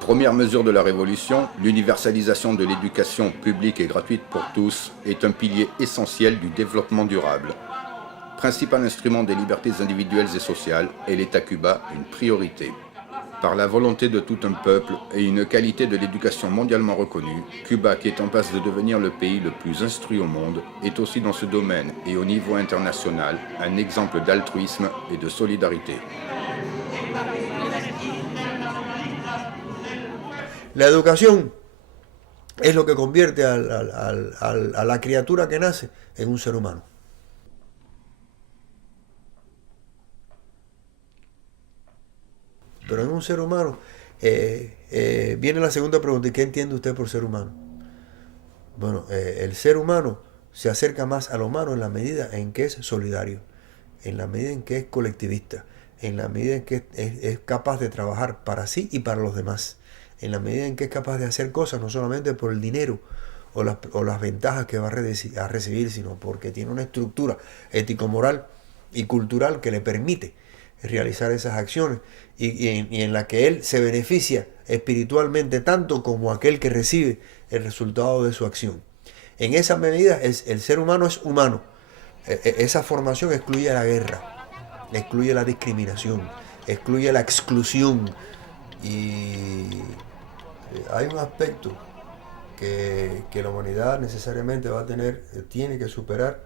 Première mesure de la Révolution, l'universalisation de l'éducation publique et gratuite pour tous est un pilier essentiel du développement durable. Principal instrument des libertés individuelles et sociales, elle est à Cuba une priorité. Par la volonté de tout un peuple et une qualité de l'éducation mondialement reconnue, Cuba, qui est en passe de devenir le pays le plus instruit au monde, est aussi dans ce domaine et au niveau international un exemple d'altruisme et de solidarité. La educación es lo que convierte a la criatura que nace en un ser humano. Pero en un ser humano viene la segunda pregunta: ¿y qué entiende usted por ser humano? Bueno, el ser humano se acerca más a lo humano en la medida en que es solidario, en la medida en que es colectivista, en la medida en que es capaz de trabajar para sí y para los demás, en la medida en que es capaz de hacer cosas no solamente por el dinero o las ventajas que va a recibir, sino porque tiene una estructura ético-moral y cultural que le permite realizar esas acciones y en la que él se beneficia espiritualmente tanto como aquel que recibe el resultado de su acción. En esa medida el ser humano es humano. Esa formación excluye la guerra, excluye la discriminación, excluye la exclusión. Y hay un aspecto que la humanidad necesariamente va a tener, tiene que superar,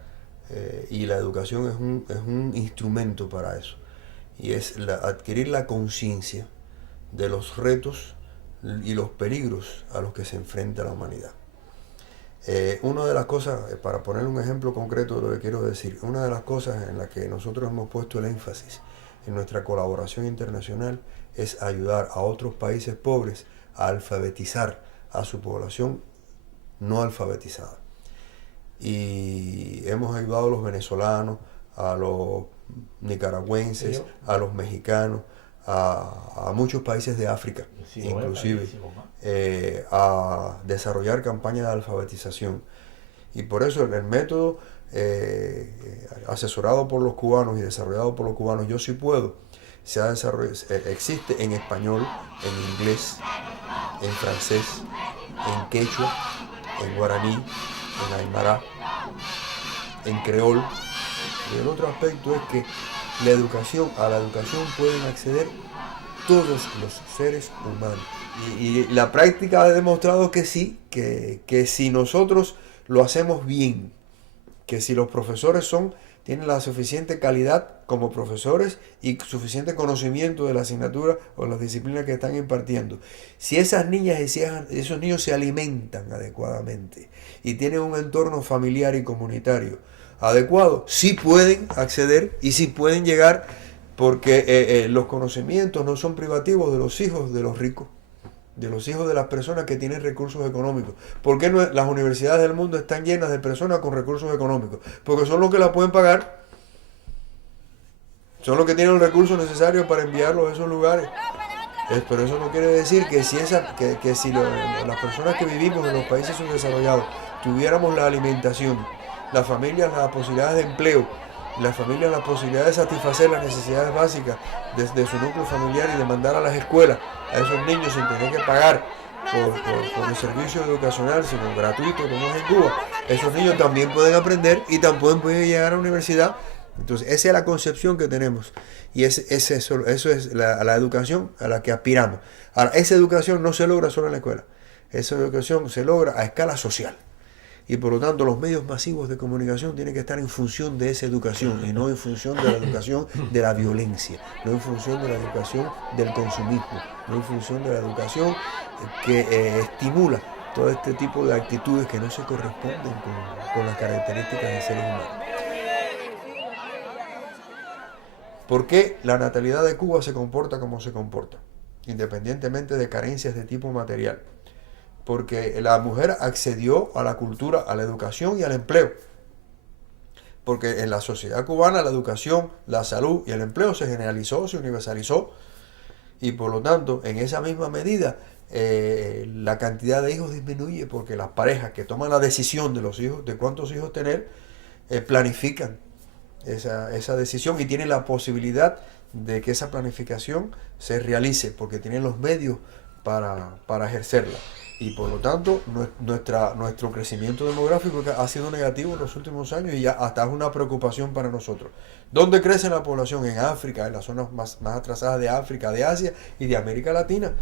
y la educación es un instrumento para eso. Y es adquirir la conciencia de los retos y los peligros a los que se enfrenta la humanidad. Una de las cosas, para poner un ejemplo concreto de lo que quiero decir, una de las cosas en las que nosotros hemos puesto el énfasis en nuestra colaboración internacional es ayudar a otros países pobres a alfabetizar a su población no alfabetizada. Y hemos ayudado a los venezolanos, a los nicaragüenses, a los mexicanos, a muchos países de África, sí, inclusive, a desarrollar campañas de alfabetización. Y por eso el método asesorado por los cubanos y desarrollado por los cubanos, Yo Sí Puedo, se ha desarrollado, existe en español, en inglés, en francés, en quechua, en guaraní, en aymara, en creol. Y el otro aspecto es que a la educación pueden acceder todos los seres humanos. Y la práctica ha demostrado que sí, que si nosotros lo hacemos bien, que si los profesores tienen la suficiente calidad como profesores y suficiente conocimiento de la asignatura o las disciplinas que están impartiendo, si esas niñas y esos niños se alimentan adecuadamente y tienen un entorno familiar y comunitario adecuado, sí pueden acceder y sí pueden llegar, porque los conocimientos no son privativos de los hijos de los ricos, de los hijos de las personas que tienen recursos económicos. ¿Por qué las universidades del mundo están llenas de personas con recursos económicos? Porque son los que la pueden pagar, son los que tienen los recursos necesarios para enviarlos a esos lugares. Pero eso no quiere decir que si las personas que vivimos en los países subdesarrollados tuviéramos la alimentación, las familias las posibilidades de empleo, las familias la posibilidad de satisfacer las necesidades básicas de su núcleo familiar y de mandar a las escuelas a esos niños sin tener que pagar por el servicio educacional, sino gratuito como es en Cuba, esos niños también pueden aprender y también pueden llegar a la universidad. Entonces esa es la concepción que tenemos y eso es la educación a la que aspiramos. Ahora, esa educación no se logra solo en la escuela, esa educación se logra a escala social. Y por lo tanto los medios masivos de comunicación tienen que estar en función de esa educación y no en función de la educación de la violencia, no en función de la educación del consumismo, no en función de la educación que estimula todo este tipo de actitudes que no se corresponden con las características de seres humanos. ¿Por qué la natalidad de Cuba se comporta como se comporta, independientemente de carencias de tipo material? Porque la mujer accedió a la cultura, a la educación y al empleo. Porque en la sociedad cubana la educación, la salud y el empleo se generalizó, se universalizó. Y por lo tanto, en esa misma medida, la cantidad de hijos disminuye, porque las parejas que toman la decisión de los hijos, de cuántos hijos tener, planifican esa decisión y tienen la posibilidad de que esa planificación se realice, porque tienen los medios para ejercerla. Y por lo tanto, nuestro crecimiento demográfico ha sido negativo en los últimos años y ya hasta es una preocupación para nosotros. ¿Dónde crece la población? En África, en las zonas más atrasadas de África, de Asia y de América Latina.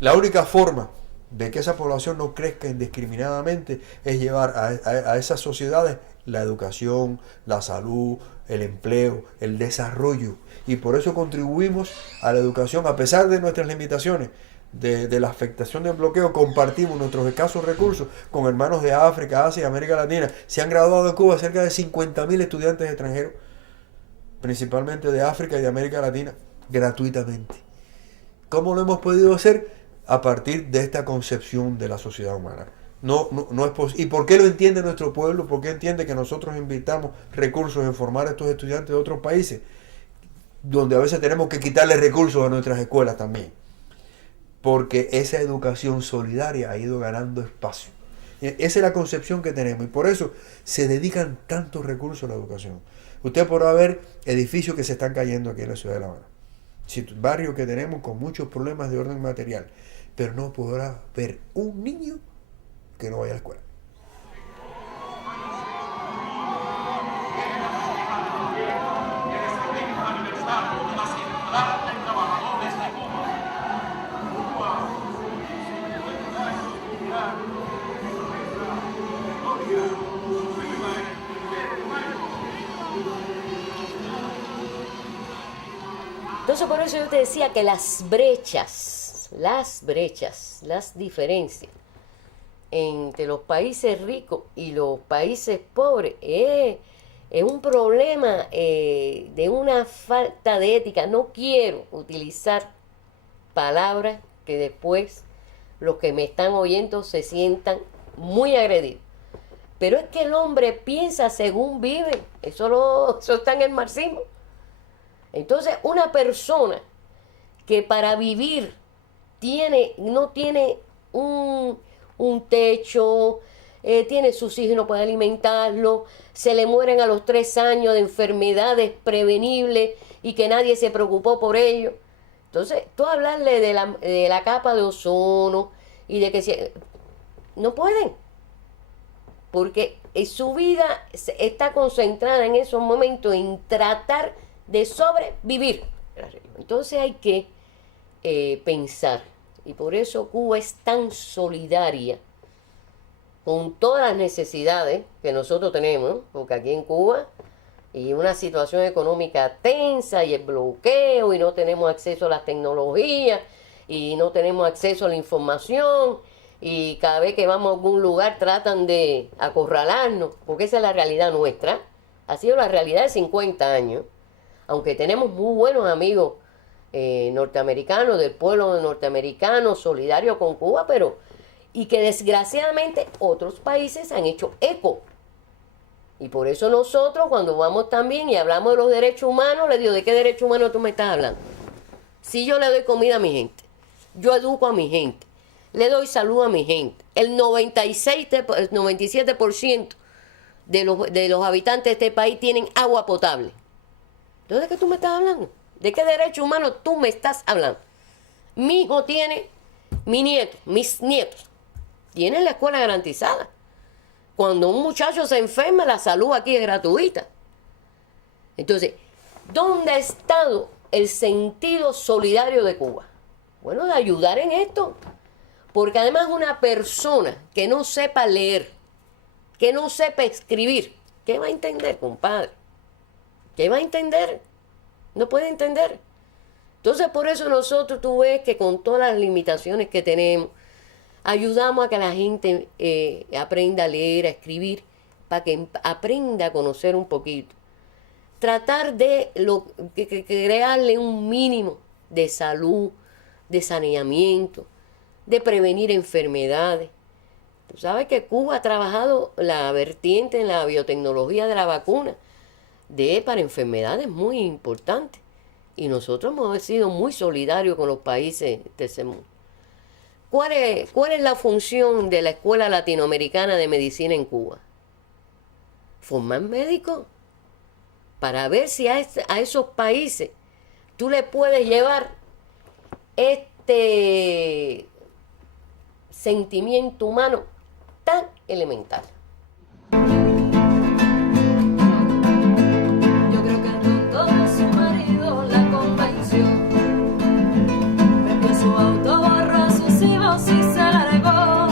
La única forma de que esa población no crezca indiscriminadamente es llevar a esas sociedades la educación, la salud, el empleo, el desarrollo. Y por eso contribuimos a la educación, a pesar de nuestras limitaciones, de la afectación del bloqueo, compartimos nuestros escasos recursos con hermanos de África, Asia y América Latina. Se han graduado en Cuba cerca de 50.000 estudiantes extranjeros, principalmente de África y de América Latina, gratuitamente. ¿Cómo lo hemos podido hacer? A partir de esta concepción de la sociedad humana. No es posible. ¿Y por qué lo entiende nuestro pueblo? ¿Por qué entiende que nosotros invirtamos recursos en formar a estos estudiantes de otros países? Donde a veces tenemos que quitarle recursos a nuestras escuelas también. Porque esa educación solidaria ha ido ganando espacio. Esa es la concepción que tenemos y por eso se dedican tantos recursos a la educación. Usted podrá ver edificios que se están cayendo aquí en la ciudad de La Habana. Barrios que tenemos con muchos problemas de orden material, pero no podrá ver un niño que no vaya a la escuela. Entonces por eso yo te decía que las brechas, las diferencias entre los países ricos y los países pobres es un problema de una falta de ética. No quiero utilizar palabras que después los que me están oyendo se sientan muy agredidos. Pero es que el hombre piensa según vive. Eso está en el marxismo. Entonces, una persona que para vivir no tiene un techo, tiene sus hijos y no puede alimentarlos, se le mueren a los 3 años de enfermedades prevenibles y que nadie se preocupó por ello. Entonces, tú hablarle de la capa de ozono y de que no pueden, porque su vida está concentrada en esos momentos en tratar de sobrevivir. Entonces hay que pensar, y por eso Cuba es tan solidaria con todas las necesidades que nosotros tenemos, porque aquí en Cuba y una situación económica tensa y el bloqueo y no tenemos acceso a las tecnologías y no tenemos acceso a la información y cada vez que vamos a algún lugar tratan de acorralarnos, porque esa es la realidad nuestra, ha sido la realidad de 50 años. Aunque tenemos muy buenos amigos norteamericanos, del pueblo norteamericano, solidarios con Cuba, y que desgraciadamente otros países han hecho eco. Y por eso nosotros cuando vamos también y hablamos de los derechos humanos, le digo, ¿de qué derecho humano tú me estás hablando? Si yo le doy comida a mi gente, yo educo a mi gente, le doy salud a mi gente, el 97% de los habitantes de este país tienen agua potable. Entonces, ¿de qué tú me estás hablando? ¿De qué derecho humano tú me estás hablando? Mi hijo tiene, mis nietos, tienen la escuela garantizada. Cuando un muchacho se enferma, la salud aquí es gratuita. Entonces, ¿dónde ha estado el sentido solidario de Cuba? Bueno, de ayudar en esto. Porque además una persona que no sepa leer, que no sepa escribir, ¿qué va a entender, compadre? ¿Qué va a entender? No puede entender. Entonces, por eso nosotros, tú ves que con todas las limitaciones que tenemos, ayudamos a que la gente aprenda a leer, a escribir, para que aprenda a conocer un poquito. Tratar de crearle un mínimo de salud, de saneamiento, de prevenir enfermedades. Tú sabes que Cuba ha trabajado la vertiente en la biotecnología de la vacuna para enfermedades muy importantes. Y nosotros hemos sido muy solidarios con los países de ese mundo. ¿Cuál es la función de la Escuela Latinoamericana de Medicina en Cuba? Formar médicos para ver si a esos países tú le puedes llevar sentimiento humano tan elemental. Yo creo que el tonto de su marido la convenció. Prendió su auto, borró sus hijos y se largó.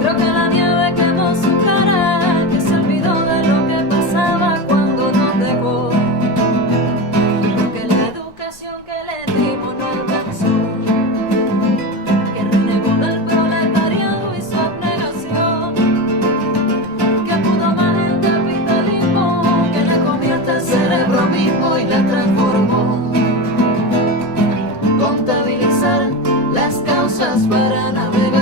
Creo que la nieve quemó su cara, que se olvidó de lo que pasaba cuando nos dejó. Creo que la educación que le dimos no alcanzó, que renegó del proletariado y su abnegación, que pudo más el capitalismo, que le comió hasta el cerebro mismo y la transformó. Contabilizar las causas para navegar.